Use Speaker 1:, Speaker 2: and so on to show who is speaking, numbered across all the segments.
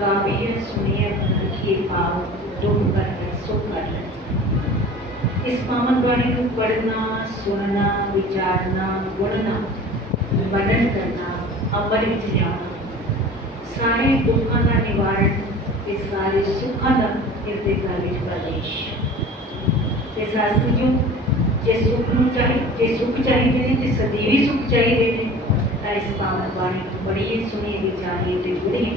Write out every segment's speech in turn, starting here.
Speaker 1: ਹੀ ਸਾਨੂੰ ਪਾਵਨ ਸੇ ਦਿੱਤੇ ਨੇ ਗਾਵੀਏ ਸੁਣੀਏ ਮਨਖੀ ਪਾਉ ਦੁਖ ਕਰ ਸੁਖ ਕਰ ਲੈ ਇਸ ਪਾਵਨ ਬਾਣੀ ਨੂੰ ਪੜ੍ਹਨਾ ਸੁਣਨਾ ਵਿਚਾਰਨਾ ਗੁਣਨਾ ਮਨਨ ਕਰਨਾ ਅਮਰ ਵਿੱਚ ਲਿਆਉਣਾ ਸਾਰੇ ਦੁੱਖਾਂ ਦਾ ਨਿਵਾਰਣ ਤੇ ਸਾਰੇ ਸੁੱਖਾਂ ਦਾ ਹਿਰਦੇ ਘਰ ਵਿੱਚ ਪ੍ਰਵੇਸ਼ ਤੇ ਸਾਸੂ ਜੀ ਜੇ ਸੁੱਖ ਨੂੰ ਚਾਹੀ ਜੇ ਸੁੱਖ ਚਾਹੀਦੇ ਨੇ ਤੇ ਸਦੀਵੀ ਸੁੱਖ ਚਾਹੀਦੇ ਨੇ ਤਾਂ ਇਸ ਪਾਵਨ ਬਾਣੀ ਨੂੰ ਪੜ੍ਹੀਏ ਸੁਣੀਏ ਵਿਚਾਰੀਏ ਤੇ ਜੁੜੀਏ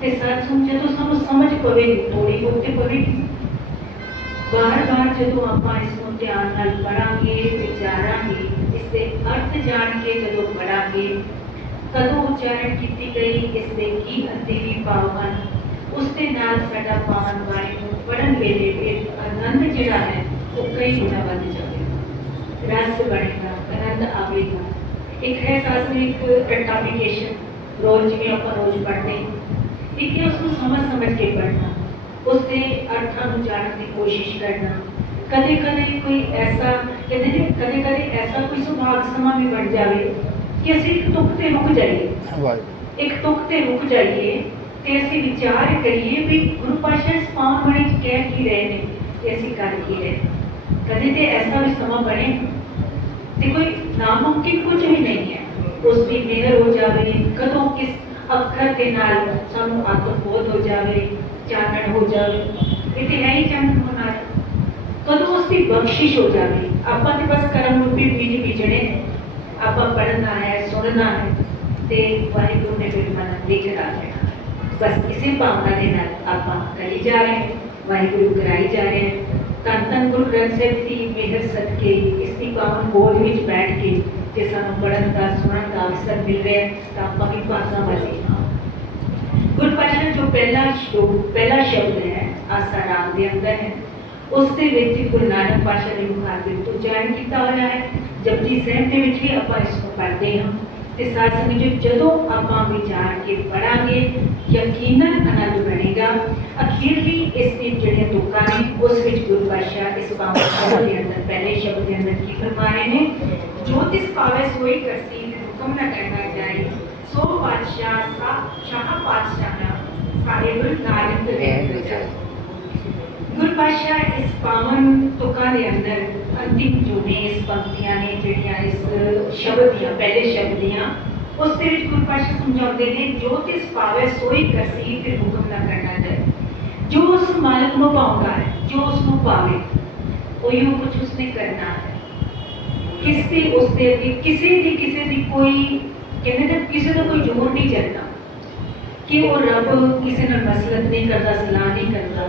Speaker 1: ਤੇ ਸੱਚ ਨੂੰ ਜਦੋਂ ਸਾਨੂੰ ਸਮਝ ਪਵੇਗੀ ਥੋੜੀ ਬਹੁਤੀ ਪਵੇਗੀ ਬਾਰ-ਬਾਰ ਜਦੋਂ ਆਪਾਂ ਇਸ ਨੂੰ ਧਿਆਨ ਨਾਲ ਪੜਾਂਗੇ ਵਿਚਾਰਾਂਗੇ ਇਸ ਦੇ ਅਰਥ ਜਾਣ ਕੇ ਜਦੋਂ ਪੜਾਂਗੇ ਕਦੋਂ ਉਚਾਰਨ ਕੀਤੀ ਗਈ ਇਸ ਦੇ ਕੀ ਅੰਤਿਮੀ ਭਾਵ ਹਨ ਉਸ ਦੇ ਨਾਲ ਸਾਡਾ ਪਾਵਨ ਬਾਣੀ ਨੂੰ ਪੜਨ ਵੇਲੇ ਇਹ ਆਨੰਦ ਜਿਹੜਾ ਹੈ ਉਹ ਕਈ ਗੁਣਾ ਵੱਧ ਜਾਵੇਗਾ ਰਸ ਬਣੇਗਾ ਆਨੰਦ ਆਵੇਗਾ ਇੱਕ ਹੈ ਸਾਸਨ ਇੱਕ ਐਟਾਮਿਕੇਸ਼ਨ ਰੋਜ਼ ਜਿਵੇਂ ਆਪਾਂ ਰੋਜ਼ ਪੜ੍ਹਦੇ ਨੂੰ ਸਮਝ ਸਮਝ ਕੇ ਪੜ੍ਹਨਾ ਉਸ ਦੇ ਅਰਥਾਂ ਨੂੰ ਜਾਣਨ ਦੀ ਕੋਸ਼ਿਸ਼ ਕਰਨਾ। ਕਦੇ ਕਦੇ ਕੋਈ ਐਸਾ ਕਹਿੰਦੇ ਨੇ ਕਦੇ ਕਦੇ ਐਸਾ ਕੋਈ ਸੁਭਾਗ ਸਮਾਂ ਵੀ ਬਣ ਜਾਵੇ ਕਿ ਅਸੀਂ ਇੱਕ ਤੁਕ ਤੇ ਮੁੱਕ ਜਾਈਏ। ਇੱਕ ਤੁਕ ਤੇ ਰੁਕ ਜਾਈਏ ਤੇ ਅਸੀਂ ਵਿਚਾਰ ਕਰੀਏ ਵੀ ਗੁਰੂ ਪਾਸ਼ਾ ਪਾਵਨ ਬਾਣੀ ਕਹਿ ਕੀ ਰਹੇ ਨੇ ਤੇ ਅਸੀਂ ਕਰ ਕੀ ਰਹੇ। ਕਦੇ ਤੇ ਐਸਾ ਵੀ ਸਮਾਂ ਬਣੇ ਤੇ ਕੋਈ ਨਾਮੁਮਕਿਨ ਕੁਝ ਵੀ ਨਹੀਂ ਹੈ। ਉਸ ਦੀ ਮਿਹਰ ਹੋ ਜਾਵੇ ਕਦੋਂ ਕਿਸ ਅੱਖਰ ਦੇ ਨਾਲ ਸਾਨੂੰ ਆਤਮ ਬੋਧ ਹੋ ਜਾਵੇ ਚਾਨਣ ਹੋ ਜਾਵੇ ਇਹ ਤੇ ਹੈ ਹੀ ਚਾਨਣ ਹੋਣਾ ਕਦੋਂ ਉਸ ਦੀ ਬਖਸ਼ਿਸ਼ ਹੋ ਜਾਵੇ ਆਪਾਂ ਤੇ ਬਸ ਕਰਮ ਰੂਪੀ ਬੀਜ ਬੀਜਣੇ ਨੇ ਆਪਾਂ ਪੜ੍ਹਨਾ ਹੈ ਸੁਣਨਾ ਹੈ ਤੇ ਵਾਹਿਗੁਰੂ ਨੇ ਫਿਰ ਮਨ ਲਿਖ ਰੱਖਣਾ ਬਸ ਇਸੇ ਭਾਵਨਾ ਦੇ ਨਾਲ ਆਪਾਂ ਕਰੀ ਜਾ ਰਹੇ ਹਾਂ ਵਾਹਿਗੁਰੂ ਕਰਾਈ ਜਾ ਰਹੇ ਹਾਂ ਧੰਨ ਧੰਨ ਗੁਰੂ ਗ੍ਰੰਥ ਸਾਹਿਬ ਦੀ ਮਿਹਰ ਸਦਕੇ ਇਸ ਦੀ ਪਾਵਨ ਗੋਦ ਵਿੱਚ ਬੈਠ ਕੇ ਜੇ ਸਾਨੂੰ ਪੜ੍ਹਨ ਦਾ ਸੁਣਨ ਦਾ ਅਵਸਰ ਮਿਲ ਰਿਹਾ ਹੈ ਤਾਂ ਆਪਾਂ ਵੀ ਪਾਸਾਂ ਵਾਲੇ ਹਾਂ ਗੁਰਪਾਸ਼ਾ ਜੋ ਪਹਿਲਾ ਸ਼ਲੋਕ ਪਹਿਲਾ ਸ਼ਬਦ ਹੈ, ਆਸਾ ਰਾਮ ਦੇ ਅੰਦਰ ਹੈ। ਉਸ ਦੇ ਵਿੱਚ ਗੁਰੂ ਨਾਨਕ ਪਾਸ਼ਾ ਨੇ ਮੁਖਾਤਿਬ ਤੋਂ ਜਾਣ ਕੀਤਾ ਹੋਇਆ ਹੈ। ਜਪਜੀ ਸਾਹਿਬ ਦੇ ਵਿੱਚ ਵੀ ਆਪਾਂ ਇਸ ਨੂੰ ਪੜ੍ਹਦੇ ਹਾਂ। ਤੇ ਸਾਧ ਸੰਗਤ ਜੀ, ਜਦੋਂ ਆਪਾਂ ਵਿਚਾਰ ਕੇ ਪੜਾਂਗੇ ਯਕੀਨਨ ਆਨੰਦ ਬਣੇਗਾ। ਅਖੀਰਲੀ ਇਸ ਦੀ ਜਿਹੜੀਆਂ ਤੁਕਾਂ ਨੇ, ਉਸ ਵਿੱਚ ਗੁਰੂ ਪਾਸ਼ਾ ਇਸ ਪਾਵਨ ਸ਼ਬਦ ਦੇ ਅੰਦਰ ਪਹਿਲੇ ਸ਼ਬਦ ਦੇ ਅੰਦਰ ਕੀ ਫਰਮਾ ਰਹੇ ਨੇ? ਜੋ ਤਿਸ ਪਾਵੇ ਸੋਈ ਕਰਸੀ ਤੇ ਹੁਕਮ ਨਾ ਕਰਨਾ ਜਾਏ, ਸੋ ਪਾਤਸ਼ਾਹ ਸਾਹਿਬ ਸ਼ਾਹ ਪਾਤਸ਼ਾਹ ਸਾਹਿਬ ਨਾਨਕ ਰਹਿ ਜਾਏ ਗੁਰੂ ਪਾਤਸ਼ਾਹ ਇਸ ਪਾਵਨ ਤੁਕਾਂ ਦੇ ਅੰਦਰ ਅੰਤਿਮ ਜੋ ਨੇ ਇਸ ਪੰਕਤੀਆਂ ਨੇ ਜਿਹੜੀਆਂ ਇਸ ਸ਼ਬਦ ਦੀਆਂ ਪਹਿਲੇ ਸ਼ਬਦ ਦੀਆਂ ਉਸ ਦੇ ਵਿੱਚ ਗੁਰੂ ਪਾਤਸ਼ਾਹ ਸਮਝਾਉਂਦੇ ਨੇ ਜੋ ਤਿਸ ਪਾਵੇ ਸੋਈ ਕਰਸੀ ਤੇ ਹੁਕਮ ਨਾ ਕਰਨਾ ਜਾਏ ਜੋ ਉਸ ਮਾਲਕ ਨੂੰ ਪਾਉਂਦਾ ਹੈ ਜੋ ਉਸ ਨੂੰ ਪਾਵੇ ਉਹੀ ਉਹ ਕੁਝ ਉਸਨੇ ਕਰਨਾ ਹੈ ਕਿਸ ਦੀ ਉਸ ਦੇ ਅੱਗੇ ਕਿਸੇ ਦੀ ਕਿਸੇ ਦੀ ਕੋਈ ਕਹਿੰਦੇ ਨੇ ਕਿਸੇ ਦਾ ਕਿ ਉਹ ਰੱਬ ਕਿਸੇ ਨਾਲ ਮਸਲਤ ਨਹੀਂ ਕਰਦਾ ਸਲਾਹ ਨਹੀਂ ਕਰਦਾ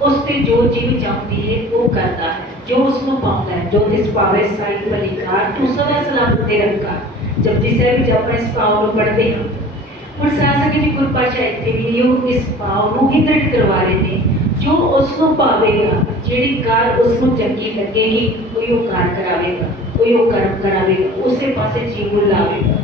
Speaker 1: ਉਸ ਤੇ ਜੋ ਜੀਵ ਚਾਹੁੰਦੀ ਹੈ ਉਹ ਕਰਦਾ ਹੈ ਜੋ ਉਸ ਨੂੰ ਪਾਉਂਦਾ ਹੈ ਜੋ ਇਸ ਪਾਵੇ ਸਾਈ ਬਲਿਕਾਰ ਤੂੰ ਸਦਾ ਸਲਾਮਤ ਤੇ ਰੱਖਾ ਜਪਜੀ ਸਾਹਿਬ ਵਿੱਚ ਆਪਾਂ ਇਸ ਪਾਵ ਨੂੰ ਪੜ੍ਹਦੇ ਹਾਂ ਹੁਣ ਸਾਸਾ ਜੀ ਗੁਰਪਾਸ਼ਾ ਇੱਥੇ ਵੀ ਉਹ ਇਸ ਪਾਵ ਨੂੰ ਹੀ ਦ੍ਰਿੜ ਕਰਵਾ ਰਹੇ ਨੇ ਜੋ ਉਸ ਨੂੰ ਪਾਵੇਗਾ ਜਿਹੜੀ ਕਾਰ ਉਸ ਨੂੰ ਚੰਗੀ ਲੱਗੇਗੀ ਕੋਈ ਉਹ ਕਾਰ ਕਰਾਵੇਗਾ ਕੋਈ ਉਹ ਕਰਮ ਕਰਾਵੇਗਾ ਉਸੇ ਪਾਸੇ ਜੀਵਨ ਲਾਵੇਗਾ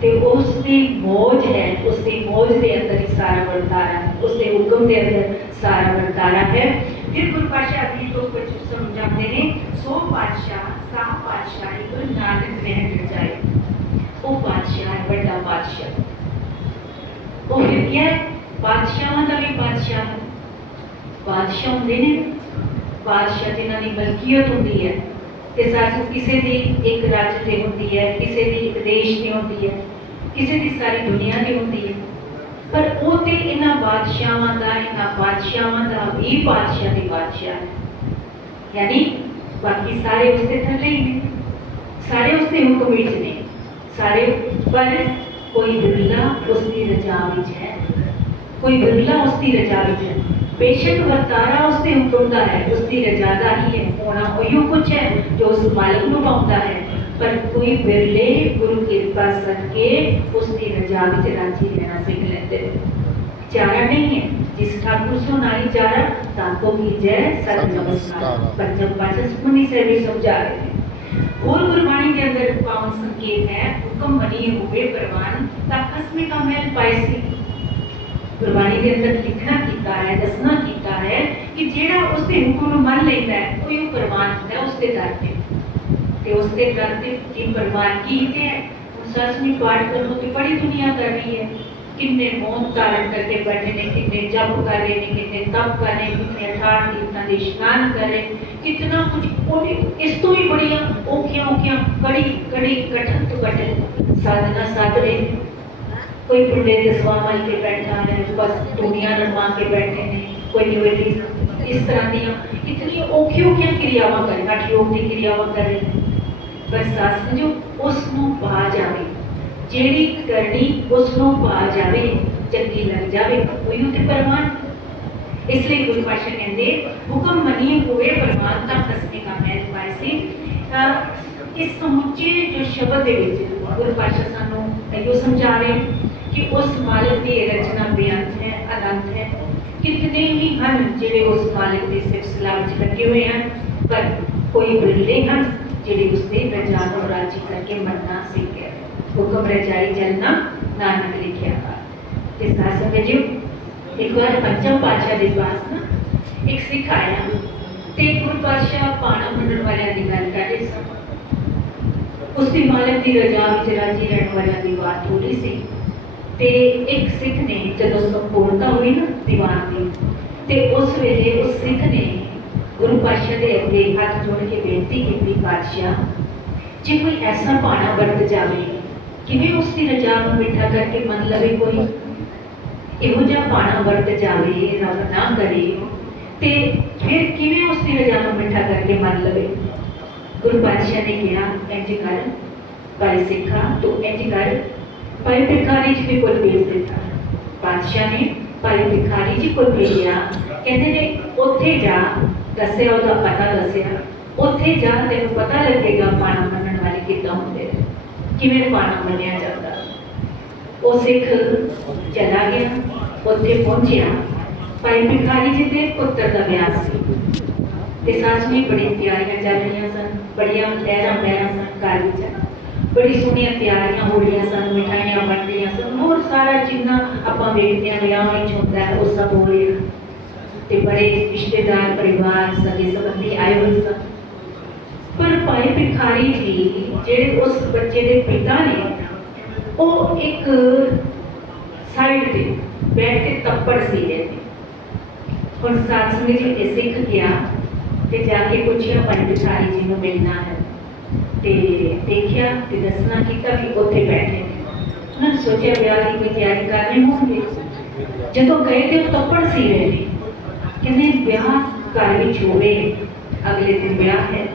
Speaker 1: ਤੇ ਉਸ ਦੀ ਮੋਜ ਹੈ ਉਸ ਦੀ ਮੋਜ ਦੇ ਅੰਦਰ ਹੀ ਸਾਰਾ ਵਰਤਾਰਾ ਹੈ ਉਸ ਦੇ ਹੁਕਮ ਦੇ ਅੰਦਰ ਸਾਰਾ ਵਰਤਾਰਾ ਹੈ ਫਿਰ ਗੁਰੂ ਪਾਤਸ਼ਾਹ ਅਗਲੀ ਤੋਂ ਕੁਝ ਸਮਝਾਉਂਦੇ ਨੇ ਸੋ ਪਾਤਸ਼ਾਹ ਸਾਹ ਪਾਤਸ਼ਾਹ ਗੁਰੂ ਨਾਨਕ ਰਹਿਣ ਜਾਏ ਉਹ ਪਾਤਸ਼ਾਹ ਹੈ ਵੱਡਾ ਪਾਤਸ਼ਾਹ ਉਹ ਫਿਰ ਕੀ ਹੈ ਬਾਦਸ਼ਾਹਾਂ ਦਾ ਵੀ ਬਾਦਸ਼ਾਹ ਹੈ ਬਾਦਸ਼ਾਹ ਹੁੰਦੇ ਨੇ ਬਾਦਸ਼ਾਹ ਜਿਨ੍ਹਾਂ ਦੀ ਮਲਕੀਅਤ ਹੁੰਦੀ ਹੈ ਤੇ ਸਾਥ ਕਿਸੇ ਦੀ ਇੱਕ ਰਾਜ ਤੇ ਹੁੰਦੀ ਹੈ ਕਿਸੇ ਦੀ ਇੱਕ ਦੇਸ਼ ਤੇ ਹੁੰਦੀ ਹੈ ਕਿਸੇ ਦੀ ਸਾਰੀ ਦੁਨੀਆ ਤੇ ਹੁੰਦੀ ਹੈ ਪਰ ਉਹ ਤੇ ਇਹਨਾਂ ਬਾਦਸ਼ਾਹਾਂ ਦਾ ਇਹਨਾਂ ਬਾਦਸ਼ਾਹਾਂ ਦਾ ਵੀ ਬਾਦਸ਼ਾਹ ਦੇ ਬਾਦਸ਼ਾਹ ਹੈ ਯਾਨੀ ਬਾਕੀ ਸਾਰੇ ਉਸਦੇ ਥੱਲੇ ਹੀ ਨੇ ਸਾਰੇ ਉਸਦੇ ਹੁਕਮ ਵਿੱਚ ਨੇ ਸਾਰੇ ਪਰ ਕੋਈ ਬਿਰਲਾ ਉਸਦੀ ਰਜਾ ਵਿੱਚ ਹੈ ਕੋਈ ਬਿਰਲਾ ਉਸਦੀ ਰਜਾ ਵਿੱਚ ਹੈ ਬੇਸ਼ੱਕ ਵਰਤਾਰਾ ਉਸਦੇ ਹੁਕਮ ਦਾ ਹੈ ਉਸਦੀ ਰਜਾ ਦਾ ਹੀ ਹੈ ਹੋਣਾ ਉਹੀ ਕੁਝ ਹੈ ਜੋ ਉਸ ਮਾਲਕ ਨੂੰ ਪਾਉਂਦਾ ਹੈ ਪਰ ਕੋਈ ਬਿਰਲੇ ਗੁਰੂ ਕਿਰਪਾ ਸਦਕੇ ਉਸਦੀ ਰਜਾ ਵਿੱਚ ਰਾਜੀ ਰਹਿਣਾ ਸਿੱਖ ਲੈਂਦੇ ਨੇ ਚਾਰਾ ਨਹੀਂ ਹੈ ਜਿਸ ठाकुर सो नाई चारा ताको की जय सत नमस्कार पंचम पाचन सुखमनी से भी समझा रहे हैं और गुरबाणी के अंदर पावन संकेत है हुक्म बनी हुए परवान ताकस में का मैल पाइसी ਗੁਰਬਾਣੀ ਦੇ ਅੰਦਰ ਲਿਖਣਾ ਕੀਤਾ ਹੈ ਦੱਸਣਾ ਕੀਤਾ ਹੈ ਕਿ ਜਿਹੜਾ ਉਸਦੇ ਹੁਕਮ ਨੂੰ ਮੰਨ ਲੈਂਦਾ ਹੈ ਉਹ ਹੀ ਪ੍ਰਮਾਣ ਹੁੰਦਾ ਹੈ ਉਸਦੇ ਦਰ ਤੇ ਤੇ ਉਸਦੇ ਦਰ ਤੇ ਕੀ ਪ੍ਰਮਾਣ ਕੀ ਹੈ ਹੁਣ ਸੱਚ ਨਹੀਂ ਪਾਠ ਕਰੋ ਤੇ ਬੜੀ ਦੁਨੀਆ ਕਰ ਰਹੀ ਹੈ ਕਿੰਨੇ ਮੌਤ ਧਾਰਨ ਕਰਕੇ ਬੈਠੇ ਨੇ ਕਿੰਨੇ ਜਪ ਕਰ ਰਹੇ ਨੇ ਕਿੰਨੇ ਤਪ ਕਰ ਰਹੇ ਨੇ ਕਿੰਨੇ ਅਠਾਰ ਤੀਰਥਾਂ ਦੇ ਇਸ਼ਨਾਨ ਕਰ ਰਹੇ ਕਿਤਨਾ ਕੁਝ ਉਹਨੇ ਇਸ ਤੋਂ ਵੀ ਬੜੀਆਂ ਔਖੀਆਂ ਔਖੀਆਂ ਕੜੀ ਕੜੀ ਕਠਨ ਤੋਂ ਕਠਨ ਸਾਧਨਾ ਸਾਧ ਰਹੇ ਨੇ कोई बुढ़े दसवा मल के बैठा है बस दुनिया रमा के बैठे ने कोई निवेदी ਇਸ ਤਰ੍ਹਾਂ ਦੀਆਂ ਇਤਨੀ ਔਖੀ ਔਖੀਆਂ ਕਿਰਿਆਵਾਂ ਕਰਨਾ ਠਿਓਕ ਦੀ ਕਿਰਿਆਵਾਂ ਕਰੇ ਬਸ ਸਾਸ ਜੋ ਉਸ ਨੂੰ ਪਾ ਜਾਵੇ। ਜਿਹੜੀ ਕਰਨੀ ਉਸ ਨੂੰ ਪਾ ਜਾਵੇ, ਚੰਗੀ ਲੱਗ ਜਾਵੇ ਕੋਈ ਉਤੇ ਪਰਮਾਨ ਇਸ ਲਈ ਗੁਰੂ ਪਾਸ਼ਾ ਕਹਿੰਦੇ, ਹੁਕਮ ਮੰਨੀਏ ਹੋਵੇ ਪਰਮਾਨ ਤਾਂ ਫਸਨੇ ਦਾ ਮੈਂ ਪਾਇ ਸੀ। ਇਸ ਸਮੁੱਚੇ ਜੋ ਸ਼ਬਦ ਦੇ ਵਿੱਚ ਗੁਰੂ ਪਾਸ਼ਾ ਸਾਨੂੰ ਇਹੋ ਸਮਝਾ ਰਹੇ ਕਿ ਉਸ ਮਾਲਕ ਦੀ ਰਚਨਾ ਬੇਅੰਤ ਹੈ, ਅਨੰਤ ਹੈ। ਕਿਤਨੇ ਹੀ ਹਨ ਜਿਹੜੇ ਉਸ ਮਾਲਕ ਦੇ ਸਿਫਤਸਲਾ ਵਿੱਚ ਲੱਗੇ ਹੋਏ ਹਨ ਪਰ ਕੋਈ ਬਿਰਲੇ ਹਨ ਜਿਹੜੇ ਉਸ ਦੇ ਰਜਾ ਨੂੰ ਰਾਜੀ ਕਰਕੇ ਮੰਨਣਾ ਸਿੱਖਿਆ ਹੁਕਮ ਰਜਾਈ ਜਲਨਾ ਨਾਨਕ ਲਿਖਿਆ ਤੇ ਸਾਧ ਸੰਗਤ ਜੀ ਇੱਕ ਵਾਰ ਪੰਚਮ ਪਾਤਸ਼ਾਹ ਦੇ ਪਾਸ ਨਾ ਇੱਕ ਸਿੱਖ ਆਇਆ ਤੇ ਗੁਰੂ ਪਾਤਸ਼ਾਹ ਪਾਣਾ ਮੰਨਣ ਵਾਲਿਆਂ ਦੀ ਗੱਲ ਕਰ ਰਹੇ ਸਨ ਉਸ ਦੀ ਮਾਲਕ ਦੀ ਰਜਾ ਵਿੱਚ ਰਾਜੀ ਰਹਿਣ ਵਾਲਿਆਂ ਦੀ ਬਾਤ ਹੋ ਰਹੀ ਸੀ ਤੇ ਇੱਕ ਸਿੱਖ ਨੇ ਜਦੋਂ ਸੰਪੂਰਨਤਾ ਹੋਈ ਨਾ ਦੀਵਾਨ ਦੀ, ਤੇ ਉਸ ਵੇਲੇ ਉਸ ਸਿੱਖ ਨੇ ਗੁਰੂ ਪਾਤਸ਼ਾਹ ਦੇ ਅੱਗੇ ਹੱਥ ਜੋੜ ਕੇ ਬੇਨਤੀ ਕੀਤੀ, ਪਾਤਸ਼ਾਹ, ਜੇ ਕੋਈ ਐਸਾ ਪਾਣਾ ਵਰਤ ਜਾਵੇ, ਕਿਵੇਂ ਉਸ ਦੀ ਰਜਾ ਨੂੰ ਮਿੱਠਾ ਕਰਕੇ ਮੰਨ ਲਵੇ ਕੋਈ? ਇਹੋ ਜਿਹਾ ਪਾਣਾ ਵਰਤ ਜਾਵੇ, ਰੱਬ ਨਾ ਕਰੇ, ਤੇ ਫਿਰ ਕਿਵੇਂ ਉਸ ਦੀ ਰਜਾ ਨੂੰ ਮਿੱਠਾ ਕਰਕੇ ਮੰਨ ਲਵੇ? ਗੁਰੂ ਪਾਤਸ਼ਾਹ ਨੇ ਕਿਹਾ, ਇੰਜ ਕਰ ਭਾਈ ਸਿੱਖਾ, ਤੂੰ ਇੰਜ ਕਰ ਭਾਈ ਭਿਖਾਰੀ ਜੀ ਦੇ ਕੋਲ ਭੇਜ ਦਿੱਤਾ। ਪਾਤਸ਼ਾਹ ਨੇ ਭਾਈ ਭਿਖਾਰੀ ਜੀ ਕੋਲ ਭੇਜਿਆ। ਕਹਿੰਦੇ ਨੇ, ਉੱਥੇ ਜਾ, ਦੱਸਿਆ ਉਹਦਾ ਪਤਾ ਦੱਸਿਆ। ਉੱਥੇ ਜਾ, ਤੈਨੂੰ ਪਤਾ ਲੱਗੇਗਾ ਪਾਣਾ ਮੰਨਣ ਵਾਲੇ ਕਿੱਦਾਂ ਹੁੰਦੇ ਨੇ ਕਿਵੇਂ ਪਾਣਾ ਮੰਨਿਆ ਜਾਂਦਾ? ਉਹ ਸਿੱਖ ਚਲਾ ਗਿਆ, ਉੱਥੇ ਪਹੁੰਚਿਆ। ਭਾਈ ਭਿਖਾਰੀ ਜੀ ਦੇ ਪੁੱਤਰ ਦਾ ਵਿਆਹ ਸੀ। ਤੇ ਸਾਥ ਵਿੱਚ ਬੜੀ ਤਿਆਰੀਆਂ ਚੱਲ ਰਹੀਆਂ ਸਨ, ਬੜੀਆਂ ਲਹਿਰਾਂ ਬਹਿਰਾਂ ਸਨ ਘਰ ਵਿੱਚ। ਬੜੀ ਸੋਹਣੀਆਂ ਤਿਆਰੀਆਂ ਹੋ ਰਹੀਆਂ ਸਨ ਮਿਠਾਈਆਂ ਬਣ ਰਹੀਆਂ ਸਨ ਹੋਰ ਸਾਰਾ ਜਿੰਨਾ ਆਪਾਂ ਵੇਖਦੇ ਹਾਂ ਵਿਆਹ ਵਿੱਚ ਹੁੰਦਾ ਹੈ ਉਹ ਸਭ ਹੋ ਰਿਹਾ ਤੇ ਬੜੇ ਰਿਸ਼ਤੇਦਾਰ ਪਰਿਵਾਰ ਸਗੇ ਸੰਬੰਧੀ ਆਏ ਹੋਏ ਸਨ ਪਰ ਭਾਈ ਭਿਖਾਰੀ ਜੀ ਜਿਹੜੇ ਉਸ ਬੱਚੇ ਦੇ ਪਿਤਾ ਨੇ ਉਹ ਇੱਕ ਸਾਈਡ ਤੇ ਬੈਠ ਕੇ ਤੱਪੜ ਸੀ ਰਹੇ ਨੇ ਹੁਣ ਸਾਥ ਸੰਗਤ ਜੀ ਇਹ ਸਿੱਖ ਗਿਆ ਤੇ ਜਾ ਕੇ ਪੁੱਛਿਆ ਭਾਈ ਭਿਖਾਰੀ ਜੀ ਨੂੰ ਮਿਲਣਾ ਹੈ ਤੇ ਦੇਖਿਆ ਤੇ ਦੱਸਣਾ ਕੀਤਾ ਕਿ ਉੱਥੇ ਬੈਠੇ ਨੇ ਉਹਨਾਂ ਨੇ ਸੋਚਿਆ ਵਿਆਹ ਦੀ ਕੋਈ ਤਿਆਰੀ ਕਰ ਰਹੇ ਹੋਣਗੇ ਜਦੋਂ ਗਏ ਤੇ ਉਹ ਤੱਪੜ ਸੀ ਰਹੇ ਨੇ ਕਹਿੰਦੇ ਵਿਆਹ ਘਰ ਵਿੱਚ ਹੋਵੇ ਅਗਲੇ ਦਿਨ ਵਿਆਹ ਹੈ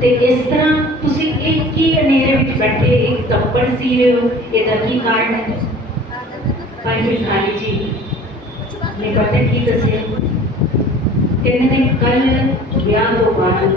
Speaker 1: ਤੇ ਇਸ ਤਰ੍ਹਾਂ ਤੁਸੀਂ ਇੱਕ ਹੀ ਹਨੇਰੇ ਵਿੱਚ ਬੈਠੇ ਇੱਕ ਤੱਪੜ ਸੀ ਰਹੇ ਹੋ ਇਹਦਾ ਕੀ ਕਾਰਨ ਹੈ ਭਾਈ ਭਿਖਾਰੀ ਜੀ ਨੇ ਪਤਾ ਕੀ ਦੱਸਿਆ ਕਹਿੰਦੇ ਨੇ ਕੱਲ ਵਿਆਹ ਤੋਂ ਬਾਅਦ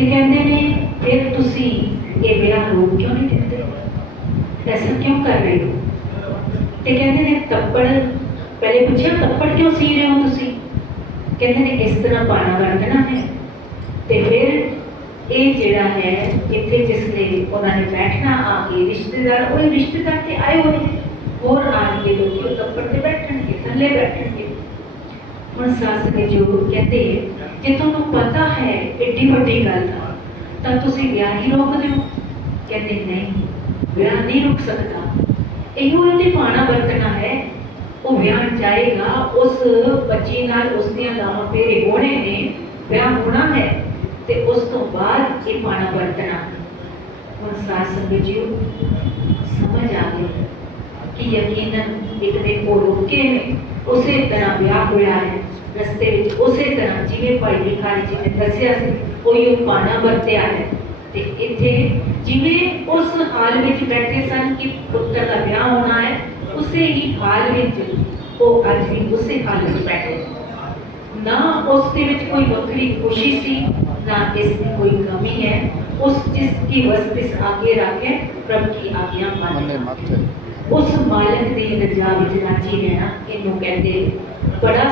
Speaker 1: ਤੇ ਕਹਿੰਦੇ ਨੇ, ਫਿਰ ਤੁਸੀਂ ਇਹ ਵਿਆਹ ਰੋਕ ਕਿਉਂ ਨਹੀਂ ਦਿੰਦੇ ਐਸਾ ਕਿਉਂ ਕਰ ਰਹੇ ਹੋ? ਤੇ ਕਹਿੰਦੇ ਨੇ, ਤੱਪੜ, ਪਹਿਲੇ ਪੁੱਛਿਆ, ਤੱਪੜ ਕਿਉਂ ਸੀ ਰਹੇ ਹੋ ਤੁਸੀਂ? ਕਹਿੰਦੇ ਨੇ, ਇਸ ਤਰ੍ਹਾਂ ਪਾਣਾ ਵਰਤਣਾ ਹੈ। ਤੇ ਫਿਰ ਇਹ ਜਿਹੜਾ ਹੈ, ਇੱਥੇ ਜਿਸ ਲਈ ਉਹਨਾਂ ਨੇ ਬੈਠਣਾ, ਆ ਕੇ ਰਿਸ਼ਤੇਦਾਰ, ਉਹ ਰਿਸ਼ਤੇਦਾਰ ਤੇ ਆਏ ਹੋਏ ਹੋਰ ਆਣਗੇ ਲੋਕੀ ਤੱਪੜ ਤੇ ਬੈਠਣਗੇ, ਥੱਲੇ ਬੈਠਣਗੇ। ਹੁਣ ਸੱਸ ਦੇ ਜੋ ਕਹਿੰਦੇ ਜੇ ਤੁਹਾਨੂੰ ਪਤਾ ਹੈ ਏਡੀ ਵੱਡੀ ਗੱਲ ਆ ਤਾਂ ਤੁਸੀਂ ਵਿਆਹ ਹੀ ਰੋਕ ਦਿਓ ਕਹਿੰਦੇ ਨਹੀਂ ਵਿਆਹ ਨਹੀਂ ਰੁਕ ਸਕਦਾ ਇਹੋ ਇਹਦੇ ਪਾਣਾ ਵਰਤਣਾ ਹੈ ਉਹ ਵਿਆਹ ਜਾਏਗਾ ਉਸ ਬੱਚੀ ਨਾਲ ਉਸ ਦੀਆਂ ਲਾਵਾਂ ਫੇਰੇ ਹੋਣੇ ਨੇ ਵਿਆਹ ਹੋਣਾ ਹੈ ਤੇ ਉਸ ਤੋਂ ਬਾਅਦ ਇਹ ਪਾਣਾ ਵਰਤਣਾ ਹੁਣ ਸਾਸ ਸੰਗਤ ਜੀਓ ਸਮਝ ਆ ਗਈ ਕਿ ਯਕੀਨਨ ਇੱਕ ਦੇ ਕੋਲ ਰੁਕੇ ਨੇ ਉਸੇ ਤਰ੍ਹਾਂ ਵਿਆਹ ਹੋਇਆ ਹੈ ਰਸਤੇ ਵਿੱਚ ਉਸੇ ਤਰ੍ਹਾਂ ਜਿਵੇਂ ਭਾਈ ਵਿਖਾਰੀ ਜੀ ਨੇ ਦੱਸਿਆ ਸੀ ਉਹ ਇਹ ਪਾਣਾ ਵਰਤਿਆ ਹੈ ਤੇ ਇੱਥੇ ਜਿਵੇਂ ਉਸ ਹਾਲ ਵਿੱਚ ਬੈਠੇ ਸਨ ਕਿ ਪੁੱਤਰ ਦਾ ਵਿਆਹ ਹੋਣਾ ਹੈ ਉਸੇ ਹੀ ਹਾਲ ਵਿੱਚ ਉਹ ਅੱਜ ਵੀ ਉਸੇ ਹਾਲ ਵਿੱਚ ਬੈਠੇ ਨੇ। ਨਾ ਉਸ ਦੇ ਵਿੱਚ ਕੋਈ ਵੱਖਰੀ ਖੁਸ਼ੀ ਸੀ ਨਾ ਇਸ ਦੀ ਕੋਈ ਕਮੀ ਹੈ ਉਸ ਜਿਸ की वस्तिस आगे रखे प्रभु की आज्ञा ਮਨੇ माने ਮੱਥੇ ਉਸ ਮਾਲਕ ਦੀ ਰਜ਼ਾ ਵਿੱਚ ਰਾਜੀ ਰਹਿਣਾ ਇਹਨੂੰ ਕਹਿੰਦੇ ਬੜਾ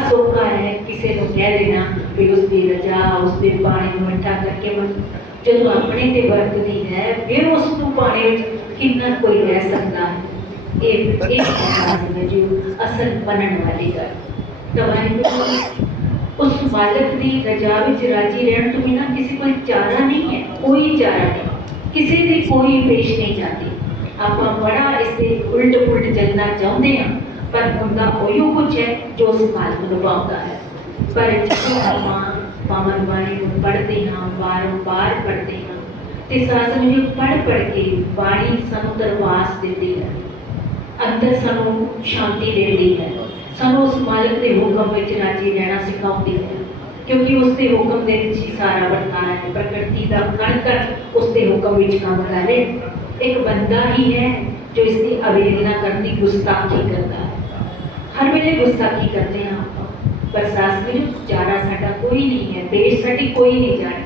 Speaker 1: ਸੌਖਾ ਹੈ ਕਿਸੇ ਨੂੰ ਕਹਿ ਦੇਣਾ ਕਿ ਉਸ ਦੀ ਰਜ਼ਾ ਉਸ ਦੇ ਬਾਣੀ ਨੂੰ ਮਿੱਠਾ ਕਰਕੇ ਮਨ ਜਦੋਂ ਆਪਣੇ ਤੇ ਵਰਤਦੀ ਹੈ ਫਿਰ ਉਸ ਨੂੰ ਪਾਣੇ ਵਿੱਚ ਕਿੰਨਾ ਕੋਈ ਰਹਿ ਸਕਦਾ ਹੈ ਇਹ ਇਹ ਹੈ ਜੋ ਅਸਲ ਬਣਨ ਵਾਲੀ ਗੱਲ ਤਵਾਰੀ ਉਸ ਮਾਲਕ ਦੀ ਰਜ਼ਾ ਵਿੱਚ ਰਾਜੀ ਰਹਿਣ ਤੋਂ ਬਿਨਾਂ ਕਿਸੇ ਕੋਲ ਚਾਰਾ ਨਹੀਂ ਹੈ ਕੋਈ ਚਾਰਾ ਨਹੀਂ ਕਿਸੇ ਦੀ ਕੋਈ ਪੇਸ਼ ਨਹੀਂ ਜਾਂਦੀ ਆਪਾਂ ਬੜਾ ਇਸ ਦੇ ਉਲਟ ਪੁਲਟ ਚੱਲਣਾ ਚਾਹੁੰਦੇ ਹਾਂ ਪਰ ਹੁੰਦਾ ਉਹੀ ਕੁਝ ਹੈ ਜੋ ਉਸ ਮਾਲਕ ਨੂੰ ਨਿਭਾਉਂਦਾ ਹੈ पर माँ पावन वाणी को पढ़ते हाँ बारंबार पढ़ते हाँ। तो सासन जो पढ़ पढ़ के बाणी सू दरवास देती है। अंदर सू शांति देती है। सू उस मालिक के हुक्म राज़ी रहना सिखाती है, क्योंकि उसके हुक्म के सारा बरताना है। प्रकृति का कण कण उसके हुक्म काम कर रहे एक बंदा ही है जो इसकी अवेदना करती, गुस्ताखी करता है। हर वे गुस्ताखी करते हैं। ਕਰਦਾ ਹੈ ਸਾਡਾ ਕੋਈ ਨਹੀਂ ਹੈ, ਦੇਸ਼ ਸਾਡੀ ਕੋਈ ਨਹੀਂ ਜਾਣੇ।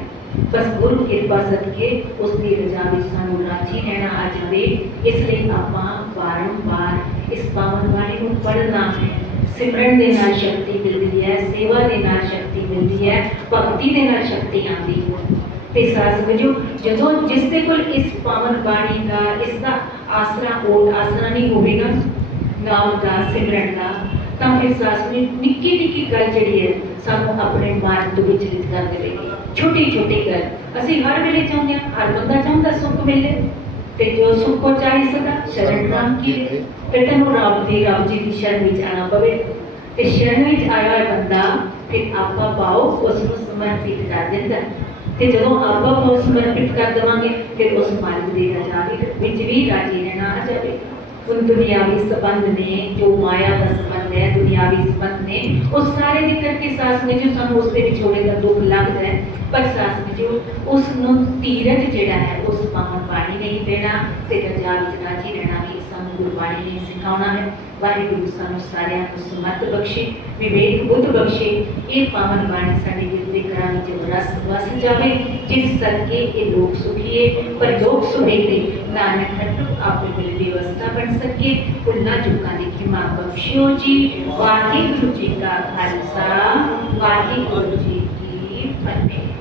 Speaker 1: ਬਸ ਗੁਰੂ ਕਿਰਪਾ ਸਦਕੇ ਉਸ ਦੀ ਰਜ਼ਾ ਵਿੱਚ ਸਾਨੂੰ ਰਾਜੀ ਰਹਿਣਾ ਆ ਜਾਵੇ। ਇਸ ਲਈ ਆਪਾਂ ਬਾਰੰਬਾਰ ਇਸ ਪਾਵਨ ਬਾਣੀ ਨੂੰ ਪੜ੍ਹਨਾ ਹੈ। ਸਿਮਰਨ ਦੇ ਨਾਲ ਸ਼ਕਤੀ ਮਿਲਦੀ ਹੈ, ਸੇਵਾ ਦੇ ਨਾਲ ਸ਼ਕਤੀ ਮਿਲਦੀ ਹੈ, ਭਗਤੀ ਦੇ ਨਾਲ ਸ਼ਕਤੀ ਆਉਂਦੀ ਹੈ। ਤੇ ਸਾਸ ਵਜੋ ਜਦੋਂ ਜਿਸ ਦੇ ਕੋਲ ਇਸ ਪਾਵਨ ਬਾਣੀ ਦਾ, ਇਸ ਦਾ ਆਸਰਾ ਓਟ ਆਸਰਾ ਨਹੀਂ ਹੋਵੇਗਾ, ਨਾਮ ਦਾ, ਸਿਮਰਨ ਦਾ ਤਾਂ ਫਿਰ ਸਾਸ ਨੇ ਨਿੱਕੀ ਨਿੱਕੀ ਗੱਲ ਜਿਹੜੀ ਹੈ, ਸਾਨੂੰ ਆਪਣੇ ਮਾਰਗ ਤੋਂ ਵਿਚਲਿਤ ਕਰ ਦੇਵੇਗੀ ਛੋਟੀ ਛੋਟੀ ਗੱਲ। ਅਸੀਂ ਹਰ ਵੇਲੇ ਚਾਹੁੰਦੇ ਹਾਂ, ਹਰ ਬੰਦਾ ਚਾਹੁੰਦਾ ਸੁੱਖ ਮਿਲੇ। ਤੇ ਜੋ ਸੁੱਖ ਕੋ ਚਾਹੀ ਸਦਾ, ਸ਼ਰਨ ਰਾਮ ਕੀ ਹੈ। ਫਿਰ ਤੈਨੂੰ ਰੱਬ ਦੀ, ਰੱਬ ਜੀ ਦੀ ਸ਼ਰਨ ਵਿੱਚ ਆਣਾ ਪਵੇ। ਤੇ ਸ਼ਰਨ ਵਿੱਚ ਆਇਆ ਹੋਇਆ ਬੰਦਾ, ਫਿਰ ਆਪਾ ਪਾਓ, ਉਸ ਨੂੰ ਸਮਰਪਿਤ ਕਰ ਦਿੰਦਾ। ਹੈ। ਤੇ ਜਦੋਂ ਆਪਾਂ ਨੂੰ ਸਮਰਪਿਤ ਕਰ ਦੇਵਾਂਗੇ, ਫਿਰ ਉਸ ਮਾਲਕ ਦੀ ਰਜ਼ਾ ਵੀ ਵਿੱਚ ਵੀ ਰਾਜੀ ਰਹਿਣਾ ਆ ਜਾਵੇ। ਉਨ ਦੁਨਿਆਵੀ ਸੰਬੰਧ ਨੇ, ਜੋ ਮਾਇਆ ਦਾ ਸੰਬੰਧ ਹੈ, ਦੁਨਿਆਵੀ ਸੰਬੰਧ ਨੇ। ਉਹ ਸਾਰੇ ਦੇ ਕਰਕੇ ਸਾਸ ਵਿੱਚ ਜੋ ਸਾਨੂੰ ਉਸ ਦੇ ਵਿਛੋੜੇ ਦਾ ਦੁੱਖ ਲੱਗਦਾ ਹੈ, ਪਰ ਸਾਸ ਵਿੱਚ ਜੋ ਉਸ ਨੂੰ ਤੀਰਥ ਜਿਹੜਾ ਹੈ, ਉਸ ਪਾਵਨ ਬਾਣੀ ਨਹੀਂ ਦੇਣਾ ਤੇ ਰਜਾ ਵਿੱਚ ਰਾਜੀ ਰਹਿਣਾ ਸਾਨੂੰ ਗੁਰਬਾਣੀ ਨੇ ਸਿਖਾਉਣਾ ਹੈ ਵਾਹਿਗੁਰੂ ਸਾਨੂੰ ਸਾਰਿਆਂ ਨੂੰ ਸਮਤ ਬਖਸ਼ੇ ਵਿਵੇਕ ਬੁੱਧ ਬਖਸ਼ੇ ਇਹ ਪਾਵਨ ਬਾਣੀ ਸਾਡੇ ਦਿਲ ਦੇ ਘਰਾਂ ਵਿੱਚ ਰਸ ਵਸ ਜਾਵੇ ਜਿਸ ਸਦਕੇ ਇਹ ਲੋਕ ਸੁਖੀਏ ਪਰ ਲੋਕ ਸੁਖੀਏ ਨਾਨਕ ਹਟੂ ਆਪੇ ਮਿਲ ਵਿਵਸਥਾ ਬਣ ਸਕੇ ਕੁੱਲਾ ਚੁੱਕਾ ਦੀ ਖਿਮਾ ਬਖਸ਼ਿਓ ਜੀ ਵਾਹਿਗੁਰੂ ਜੀ ਕਾ ਖਾਲਸਾ ਵਾਹਿਗੁਰੂ ਜੀ ਕੀ ਫਤਿਹ